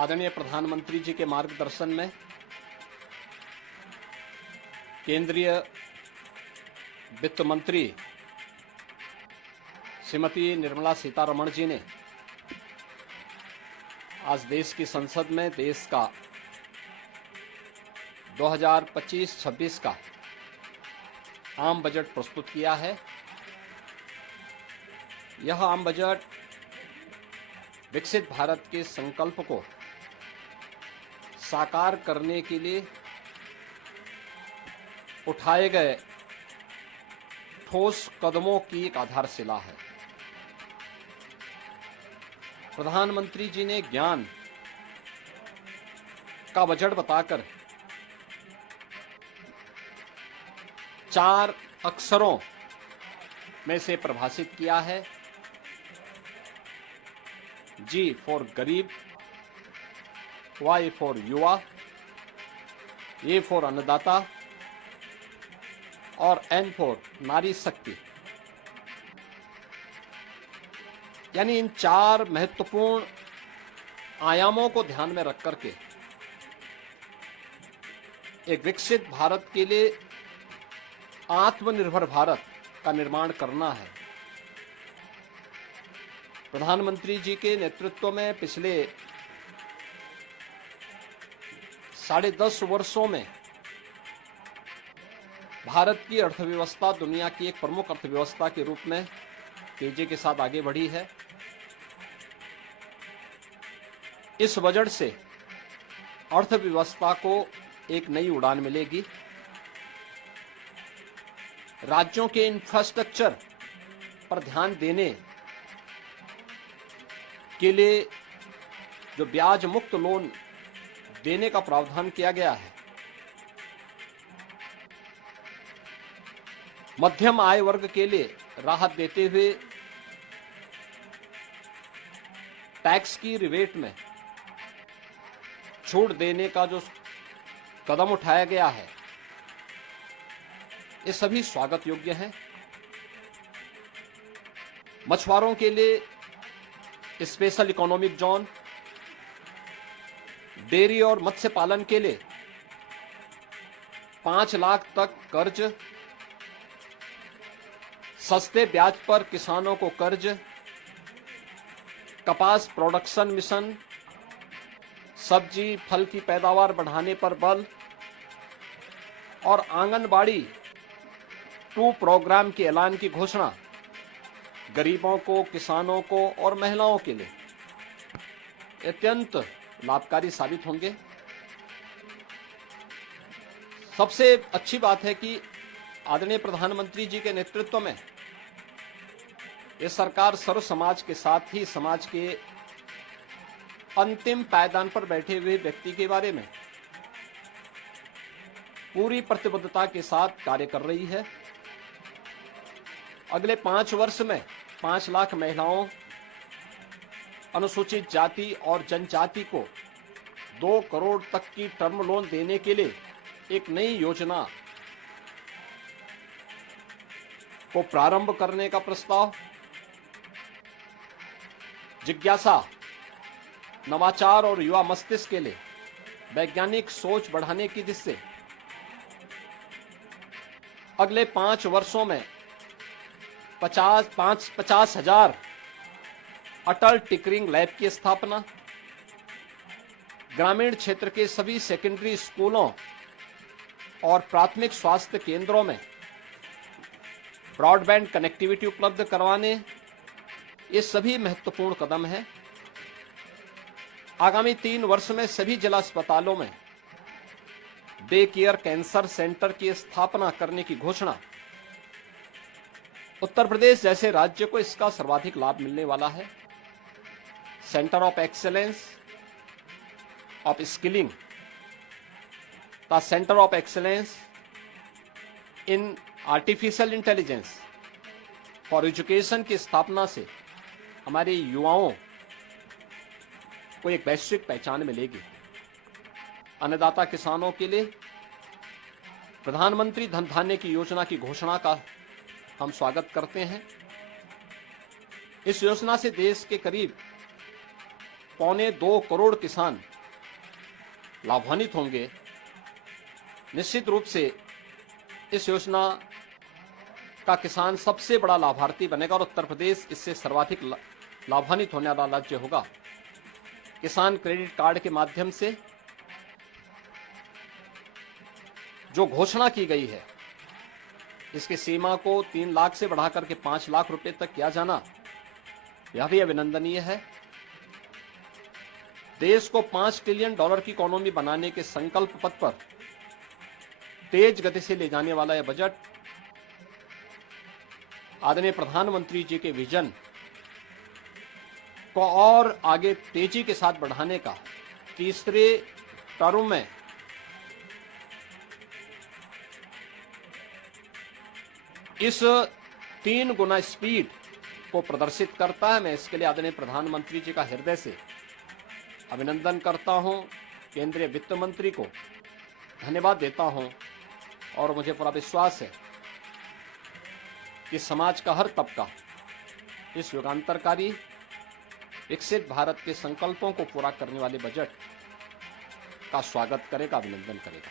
आदरणीय प्रधानमंत्री जी के मार्गदर्शन में केंद्रीय वित्त मंत्री श्रीमती निर्मला सीतारमण जी ने आज देश की संसद में देश का 2025-26 का आम बजट प्रस्तुत किया है। यह आम बजट विकसित भारत के संकल्प को साकार करने के लिए उठाए गए ठोस कदमों की एक आधारशिला है। प्रधानमंत्री जी ने ज्ञान का बजट बताकर 4 अक्षरों में से परिभाषित किया है। G फॉर गरीब, Y फॉर युवा, A फॉर अन्नदाता और N फॉर नारी शक्ति। यानी इन 4 महत्वपूर्ण आयामों को ध्यान में रख करके एक विकसित भारत के लिए आत्मनिर्भर भारत का निर्माण करना है। प्रधानमंत्री जी के नेतृत्व में पिछले 10.5 वर्षों में भारत की अर्थव्यवस्था दुनिया की एक प्रमुख अर्थव्यवस्था के रूप में तेजी के साथ आगे बढ़ी है। इस बजट से अर्थव्यवस्था को एक नई उड़ान मिलेगी। राज्यों के इंफ्रास्ट्रक्चर पर ध्यान देने के लिए जो ब्याज मुक्त लोन देने का प्रावधान किया गया है, मध्यम आय वर्ग के लिए राहत देते हुए टैक्स की रिबेट में छूट देने का जो कदम उठाया गया है, ये सभी स्वागत योग्य हैं। मछुआरों के लिए स्पेशल इकोनॉमिक जोन, डेयरी और मत्स्य पालन के लिए 5 लाख तक कर्ज, सस्ते ब्याज पर किसानों को कर्ज, कपास प्रोडक्शन मिशन, सब्जी फल की पैदावार बढ़ाने पर बल और आंगनबाड़ी 2 प्रोग्राम के ऐलान की घोषणा गरीबों को, किसानों को और महिलाओं के लिए अत्यंत लाभकारी साबित होंगे। सबसे अच्छी बात है कि आदरणीय प्रधानमंत्री जी के नेतृत्व में ये सरकार सर्व समाज के साथ ही समाज के अंतिम पायदान पर बैठे हुए व्यक्ति के बारे में पूरी प्रतिबद्धता के साथ कार्य कर रही है। अगले 5 वर्ष में 5 लाख महिलाओं, अनुसूचित जाति और जनजाति को 2 करोड़ तक की टर्म लोन देने के लिए एक नई योजना को प्रारंभ करने का प्रस्ताव, जिज्ञासा, नवाचार और युवा मस्तिष्क के लिए वैज्ञानिक सोच बढ़ाने की दिशा से अगले 5 वर्षों में 50,000 अटल टिंकरिंग लैब की स्थापना, ग्रामीण क्षेत्र के सभी सेकेंडरी स्कूलों और प्राथमिक स्वास्थ्य केंद्रों में ब्रॉडबैंड कनेक्टिविटी उपलब्ध करवाने, ये सभी महत्वपूर्ण कदम हैं। आगामी 3 वर्ष में सभी जिला अस्पतालों में डे केयर कैंसर सेंटर की स्थापना करने की घोषणा। उत्तर प्रदेश जैसे राज्य को इसका सर्वाधिक लाभ मिलने वाला है। Centre of excellence of skilling का centre of excellence in artificial intelligence for education की स्थापना से हमारे युवाओं को एक वैश्विक पहचान मिलेगी। अन्नदाता किसानों के लिए प्रधानमंत्री धन धान्य की योजना की घोषणा का हम स्वागत करते हैं। इस योजना से देश के करीब 1.25 करोड़ किसान लाभान्वित होंगे। निश्चित रूप से इस योजना का किसान सबसे बड़ा लाभार्थी बनेगा और उत्तर प्रदेश इससे सर्वाधिक लाभान्वित होने वाला राज्य होगा। किसान क्रेडिट कार्ड के माध्यम से जो घोषणा की गई है, इसकी सीमा को 3 लाख से बढ़ाकर के 5 लाख रुपए तक किया जाना, यह भी अभिनंदनीय है। देश को $5 ट्रिलियन की इकोनॉमी बनाने के संकल्प पथ पर तेज गति से ले जाने वाला यह बजट आदरणीय प्रधानमंत्री जी के विजन को और आगे तेजी के साथ बढ़ाने का, तीसरे टर्म में इस 3 गुना स्पीड को प्रदर्शित करता है। मैं इसके लिए आदरणीय प्रधानमंत्री जी का हृदय से अभिनंदन करता हूं, केंद्रीय वित्त मंत्री को धन्यवाद देता हूं और मुझे पूरा विश्वास है कि समाज का हर तबका इस युगांतरकारी विकसित भारत के संकल्पों को पूरा करने वाले बजट का स्वागत करेगा, अभिनंदन करेगा।